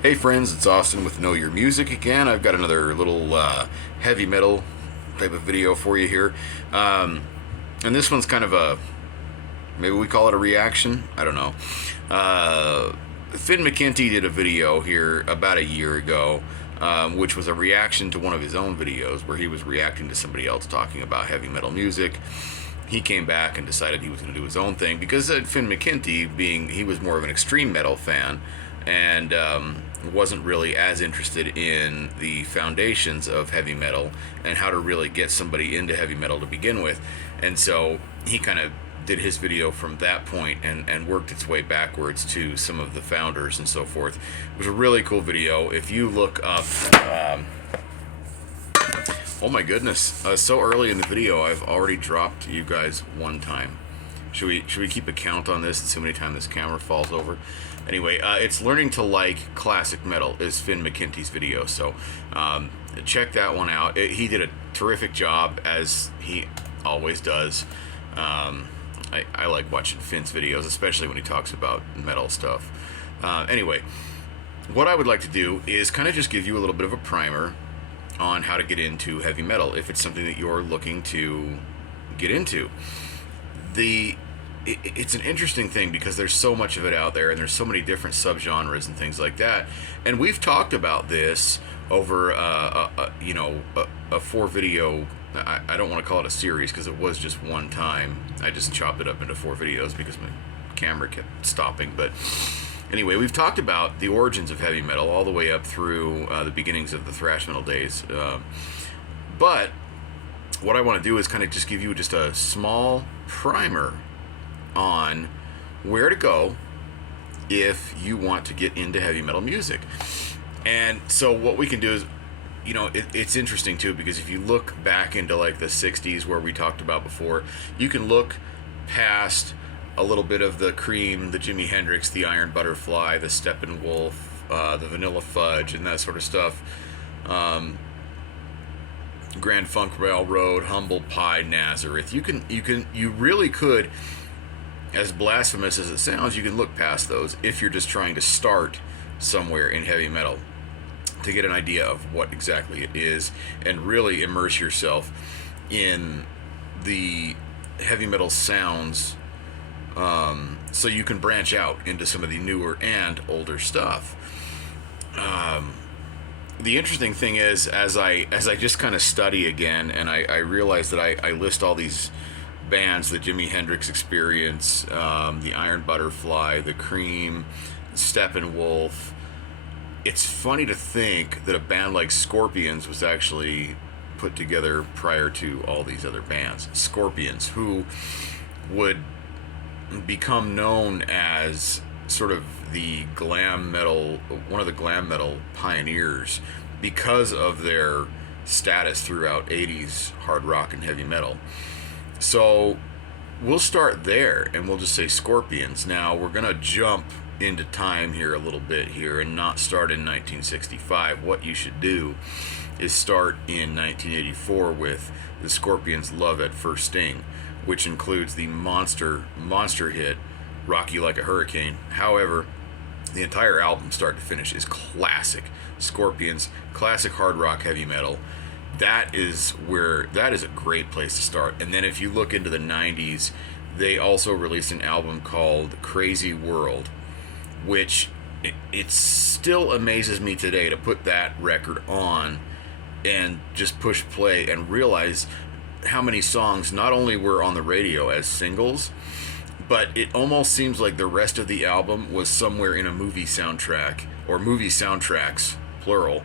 Hey friends, it's Austin with Know Your Music again. I've got another little heavy metal type of video for you here. And this one's kind of maybe we call it a reaction. I don't know. Finn McKenty did a video here about a year ago, which was a reaction to one of his own videos where he was reacting to somebody else talking about heavy metal music. He came back and decided he was going to do his own thing because Finn McKenty, he was more of an extreme metal fan and wasn't really as interested in the foundations of heavy metal and how to really get somebody into heavy metal to begin with. And so he kind of did his video from that point and worked its way backwards to some of the founders and so forth. It was a really cool video. If you look up oh my goodness, so early in the video I've already dropped you guys one time. Should we keep a count on this and see how many times this camera falls over? Anyway, it's Learning to Like Classic Metal is Finn McKenty's video, so check that one out. He did a terrific job, as he always does. I like watching Finn's videos, especially when he talks about metal stuff. Anyway, what I would like to do is kind of just give you a little bit of a primer on how to get into heavy metal if it's something that you're looking to get into. It's an interesting thing because there's so much of it out there and there's so many different subgenres and things like that, and we've talked about this over a 4-video. I don't want to call it a series because it was just one time. I just chopped it up into 4 videos because my camera kept stopping. But anyway, we've talked about the origins of heavy metal all the way up through the beginnings of the thrash metal days. But what I want to do is kind of just give you just a small primer on where to go if you want to get into heavy metal music. And so what we can do is, it's interesting too, because if you look back into like the 60s where we talked about before, you can look past a little bit of the Cream, the Jimi Hendrix, the Iron Butterfly, the Steppenwolf, the Vanilla Fudge, and that sort of stuff. Grand Funk Railroad, Humble Pie, Nazareth. You really could, as blasphemous as it sounds, you can look past those if you're just trying to start somewhere in heavy metal to get an idea of what exactly it is and really immerse yourself in the heavy metal sounds, so you can branch out into some of the newer and older stuff. The interesting thing is, as I just kind of study again, and I realize that I list all these bands: the Jimi Hendrix Experience, the Iron Butterfly, the Cream, Steppenwolf. It's funny to think that a band like Scorpions was actually put together prior to all these other bands. Scorpions, who would become known as sort of the glam metal, one of the glam metal pioneers, because of their status throughout 80s hard rock and heavy metal. So we'll start there and we'll just say Scorpions. Now we're gonna jump into time here a little bit here and not start in 1965. What you should do is start in 1984 with the Scorpions' Love at First Sting, which includes the monster hit Rock You Like a Hurricane. However, the entire album start to finish is classic Scorpions, classic hard rock heavy metal. That is a great place to start. And then if you look into the 90s, they also released an album called Crazy World, which it still amazes me today to put that record on and just push play and realize how many songs not only were on the radio as singles, but it almost seems like the rest of the album was somewhere in a movie soundtrack, or movie soundtracks plural.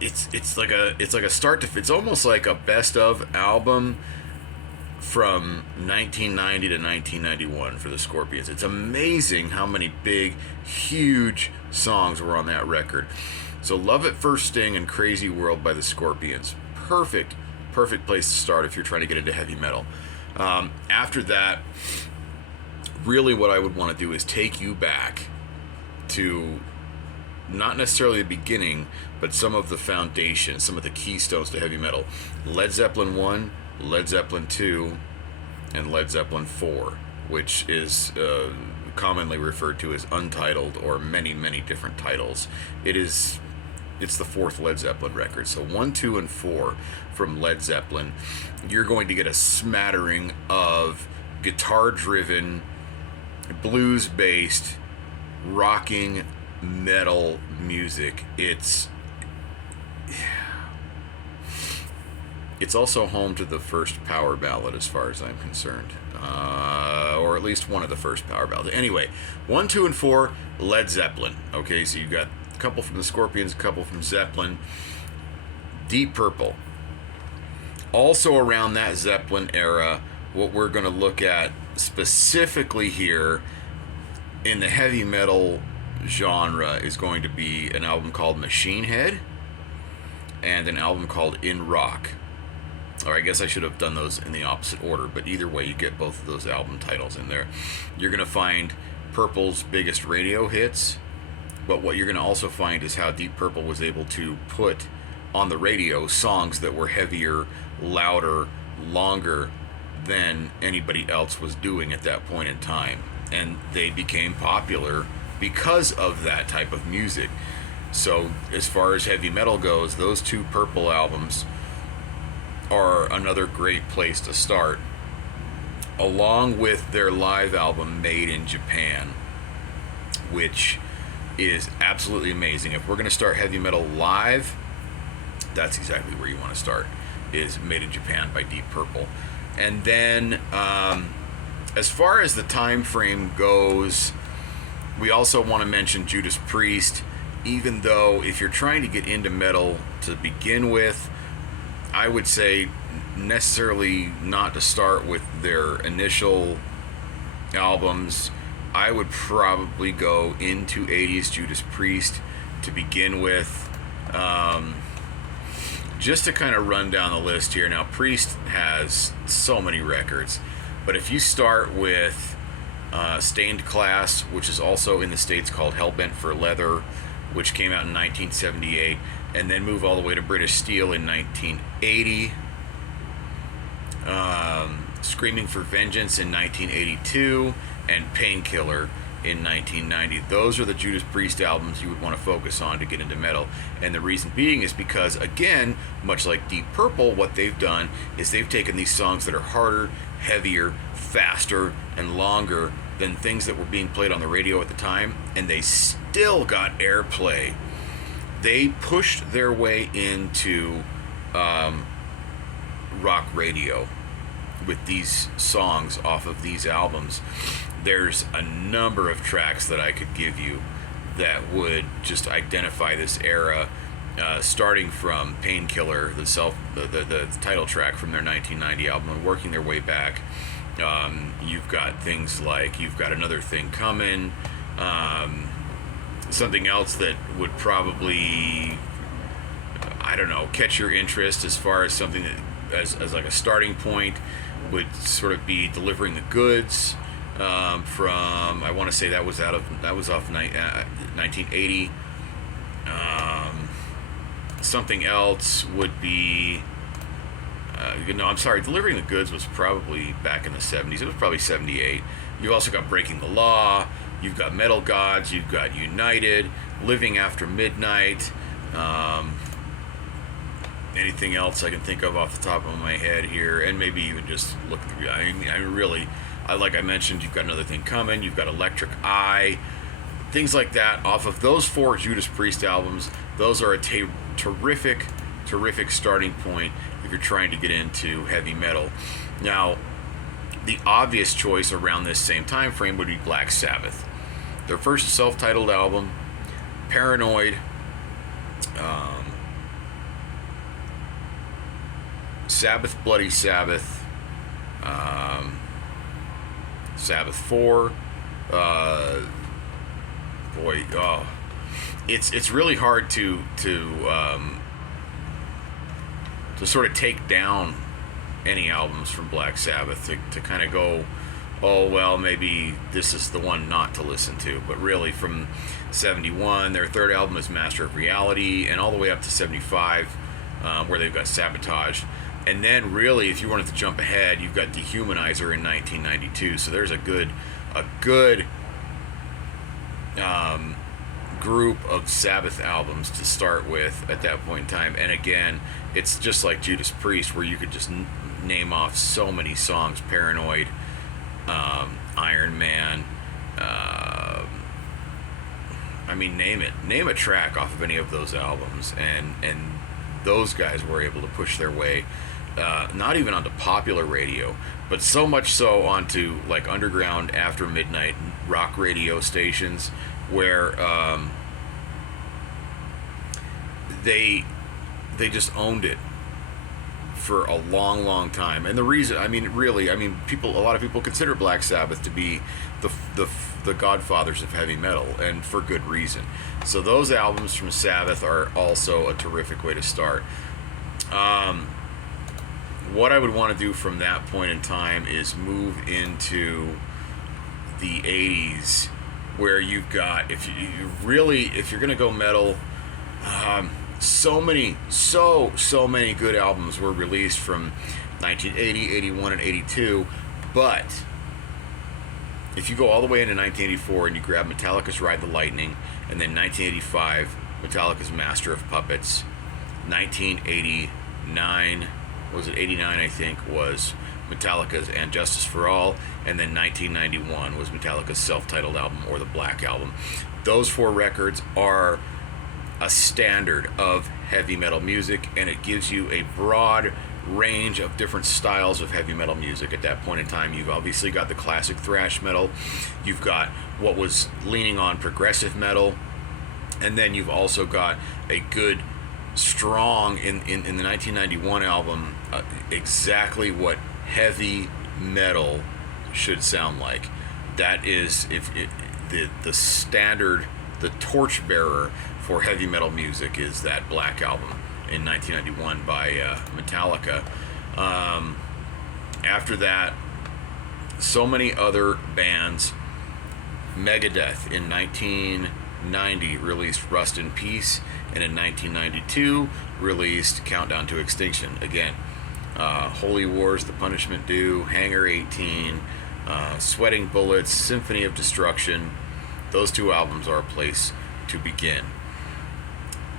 It's like a start to, it's almost like a best of album from 1990 to 1991 for the Scorpions. It's amazing how many big, huge songs were on that record. So Love at First Sting and Crazy World by the Scorpions. Perfect place to start if you're trying to get into heavy metal. After that, really what I would want to do is take you back to not necessarily the beginning, but some of the foundation, some of the keystones to heavy metal. Led Zeppelin 1, Led Zeppelin 2, and Led Zeppelin 4, which is commonly referred to as Untitled, or many, many different titles. It's the fourth Led Zeppelin record. So 1, 2, and 4 from Led Zeppelin, you're going to get a smattering of guitar-driven, blues-based, rocking metal music. It's also home to the first power ballad, as far as I'm concerned, or at least one of the first power ballads. Anyway, 1, 2, and 4, Led Zeppelin. Okay, so you've got a couple from the Scorpions, a couple from Zeppelin. Deep Purple. Also around that Zeppelin era, what we're going to look at specifically here in the heavy metal genre is going to be an album called Machine Head and an album called In Rock. Or I guess I should have done those in the opposite order, but either way, you get both of those album titles in there. You're going to find Purple's biggest radio hits, but what you're going to also find is how Deep Purple was able to put on the radio songs that were heavier, louder, longer than anybody else was doing at that point in time. And they became popular because of that type of music. So as far as heavy metal goes, those two Purple albums are another great place to start, along with their live album Made in Japan, which is absolutely amazing. If we're going to start heavy metal live, that's exactly where you want to start, is Made in Japan by Deep Purple. And then as far as the time frame goes, we also want to mention Judas Priest, even though if you're trying to get into metal to begin with, I would say necessarily not to start with their initial albums. I would probably go into 80s Judas Priest to begin with. Just to kind of run down the list here. Now, Priest has so many records, but if you start with Stained Class, which is also in the States called Hellbent for Leather, which came out in 1978, and then move all the way to British Steel in 1980, Screaming for Vengeance in 1982, and Painkiller in 1990. Those are the Judas Priest albums you would want to focus on to get into metal. And the reason being is because, again, much like Deep Purple, what they've done is they've taken these songs that are harder, heavier, faster, and longer than things that were being played on the radio at the time, and they still got airplay. They pushed their way into rock radio with these songs off of these albums. There's a number of tracks that I could give you that would just identify this era, starting from Painkiller, the title track from their 1990 album, and working their way back. You've got things like You've Got Another Thing Coming. Something else that would probably, I don't know, catch your interest as far as something that as like a starting point would sort of be Delivering the Goods, from, I want to say that was off 1980. Something else would be, I'm sorry, Delivering the Goods was probably back in the 70s. It was probably 78. You've also got Breaking the Law. You've got Metal Gods. You've got United, Living After Midnight. Anything else I can think of off the top of my head here, and maybe even just look through. Like I mentioned, You've Got Another Thing Coming. You've got Electric Eye, things like that. Off of those four Judas Priest albums, those are a terrific starting point if you're trying to get into heavy metal. Now, the obvious choice around this same time frame would be Black Sabbath. Their first self-titled album, Paranoid, Sabbath, Bloody Sabbath, Sabbath 4, it's really hard to sort of take down any albums from Black Sabbath, to kind of go, oh well, maybe this is the one not to listen to. But really, from 71, their third album is Master of Reality, and all the way up to 75, where they've got Sabotage. And then really, if you wanted to jump ahead, you've got Dehumanizer in 1992. So there's a good um, group of Sabbath albums to start with at that point in time. And again, it's just like Judas Priest, where you could just name off so many songs: Paranoid, Iron Man. I mean, name it. Name a track off of any of those albums, and those guys were able to push their way, not even onto popular radio, but so much so onto like underground after midnight rock radio stations, where they just owned it for a long, long time. And the reason, I mean, really, I mean, a lot of people consider Black Sabbath to be the godfathers of heavy metal, and for good reason. So those albums from Sabbath are also a terrific way to start. What I would want to do from that point in time is move into the 80s, where you've got, if you're gonna go metal, so many good albums were released from 1980, 81, and 82. But if you go all the way into 1984 and you grab Metallica's Ride the Lightning, and then 1985, Metallica's Master of Puppets, 1989, was it 89, I think, was Metallica's And Justice for All, and then 1991 was Metallica's self-titled album, or the Black Album. Those 4 records are a standard of heavy metal music, and it gives you a broad range of different styles of heavy metal music at that point in time. You've obviously got the classic thrash metal, you've got what was leaning on progressive metal, and then you've also got a good strong in the 1991 album, exactly what heavy metal should sound like. That is, the standard, the torchbearer for heavy metal music is that Black Album in 1991 by Metallica. After that, so many other bands. Megadeth in 1990 released Rust in Peace, and in 1992 released Countdown to Extinction. Again, Holy Wars, The Punishment Due, Hangar 18, Sweating Bullets, Symphony of Destruction. Those 2 albums are a place to begin.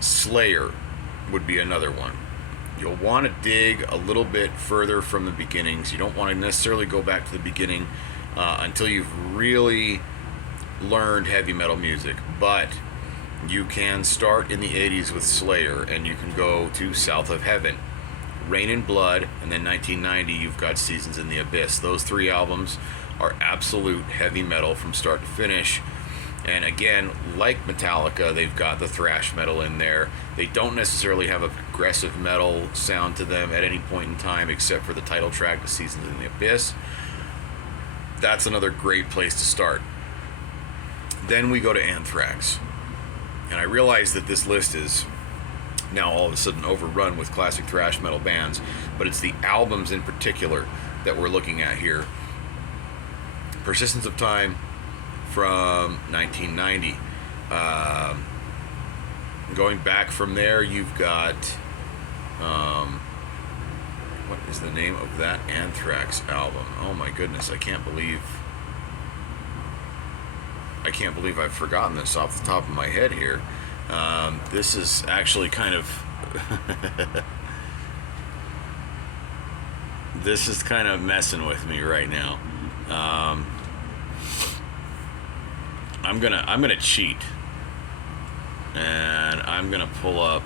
Slayer would be another one. You'll want to dig a little bit further from the beginnings. You don't want to necessarily go back to the beginning until you've really learned heavy metal music, but you can start in the 80s with Slayer, and you can go to South of Heaven, Rain and Blood, and then 1990 you've got Seasons in the Abyss. Those 3 albums are absolute heavy metal from start to finish. And again, like Metallica, they've got the thrash metal in there. They don't necessarily have a progressive metal sound to them at any point in time, except for the title track, The Seasons in the Abyss. That's another great place to start. Then we go to Anthrax. And I realize that this list is now all of a sudden overrun with classic thrash metal bands, but it's the albums in particular that we're looking at here. Persistence of Time from 1990. Going back from there, you've got what is the name of that Anthrax album? Oh my goodness, I can't believe I've forgotten this off the top of my head here. This is actually kind of this is kind of messing with me right now. I'm gonna cheat, and I'm gonna pull up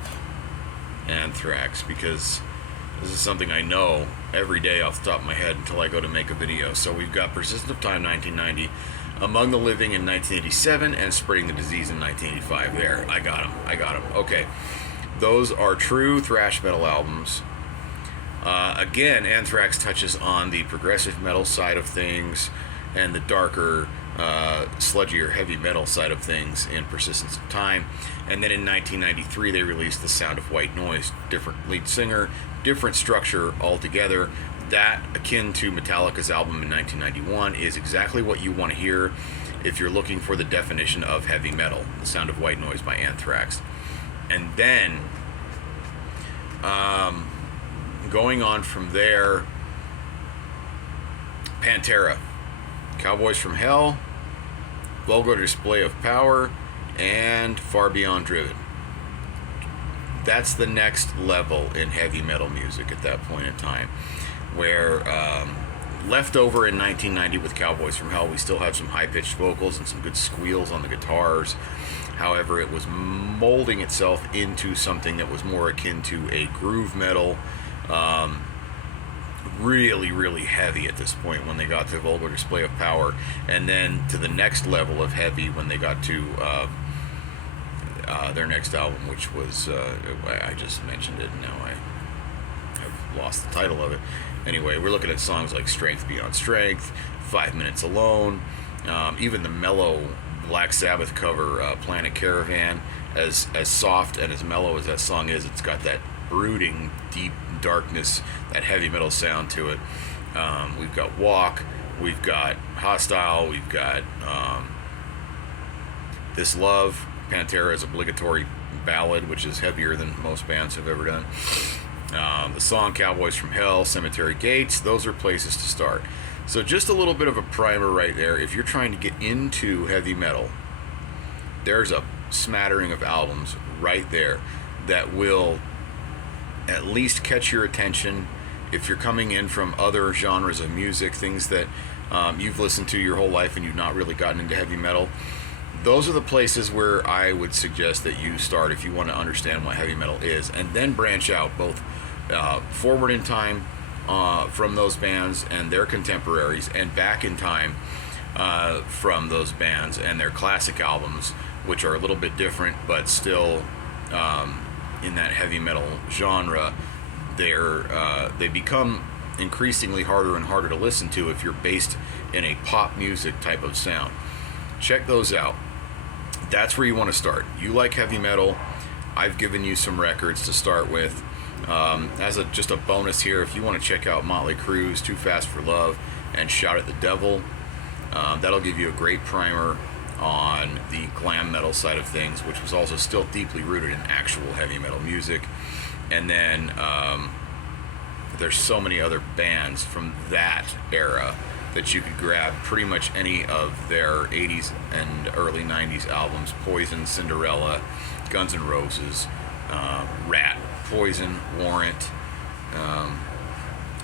Anthrax, because this is something I know every day off the top of my head until I go to make a video. So we've got Persistence of Time 1990, Among the Living in 1987, and Spreading the Disease in 1985. There, I got them. Okay, those are true thrash metal albums. Again, Anthrax touches on the progressive metal side of things and the darker, sludgier heavy metal side of things in Persistence of Time. And then in 1993 they released The Sound of White Noise. Different lead singer, different structure altogether. That, akin to Metallica's album in 1991, is exactly what you want to hear if you're looking for the definition of heavy metal. The Sound of White Noise by Anthrax. And then going on from there, Pantera, Cowboys from Hell, Vulgar Display of Power, and Far Beyond Driven. That's the next level in heavy metal music at that point in time, where left over in 1990 with Cowboys from Hell, we still have some high-pitched vocals and some good squeals on the guitars. However, it was molding itself into something that was more akin to a groove metal, really, really heavy at this point when they got to Vulgar Display of Power, and then to the next level of heavy when they got to their next album, which was, I just mentioned it, and now I've lost the title of it. Anyway, we're looking at songs like Strength Beyond Strength, 5 Minutes Alone, even the mellow Black Sabbath cover, Planet Caravan. As soft and as mellow as that song is, it's got that brooding, deep darkness, that heavy metal sound to it. We've got Walk, we've got Hostile, we've got This Love, Pantera's obligatory ballad, which is heavier than most bands have ever done. The song Cowboys from Hell, Cemetery Gates, those are places to start. So just a little bit of a primer right there. If you're trying to get into heavy metal, there's a smattering of albums right there that will at least catch your attention if you're coming in from other genres of music, things that you've listened to your whole life and you've not really gotten into heavy metal. Those are the places where I would suggest that you start if you want to understand what heavy metal is, and then branch out both forward in time from those bands and their contemporaries, and back in time from those bands and their classic albums, which are a little bit different but still in that heavy metal genre. They become increasingly harder and harder to listen to if you're based in a pop music type of sound. Check those out. That's where you want to start. You like heavy metal, I've given you some records to start with. As just a bonus here, if you want to check out Motley Crue's Too Fast for Love and Shout at the Devil, that'll give you a great primer on the glam metal side of things, which was also still deeply rooted in actual heavy metal music. And then there's so many other bands from that era that you could grab. Pretty much any of their 80s and early 90s albums: Poison, Cinderella, Guns N' Roses, Rat, Poison, Warrant.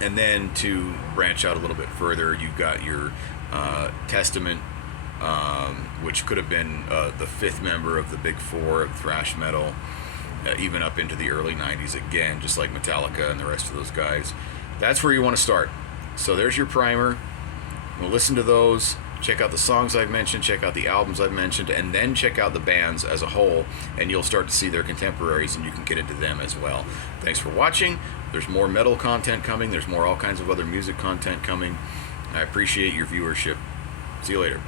And then to branch out a little bit further, you've got your Testament, which could have been the fifth member of the Big Four of thrash metal, even up into the early 90s again, just like Metallica and the rest of those guys. That's where you want to start. So there's your primer. We'll listen to those, check out the songs I've mentioned, check out the albums I've mentioned, and then check out the bands as a whole, and you'll start to see their contemporaries, and you can get into them as well. Thanks for watching. There's more metal content coming. There's more all kinds of other music content coming. I appreciate your viewership. See you later.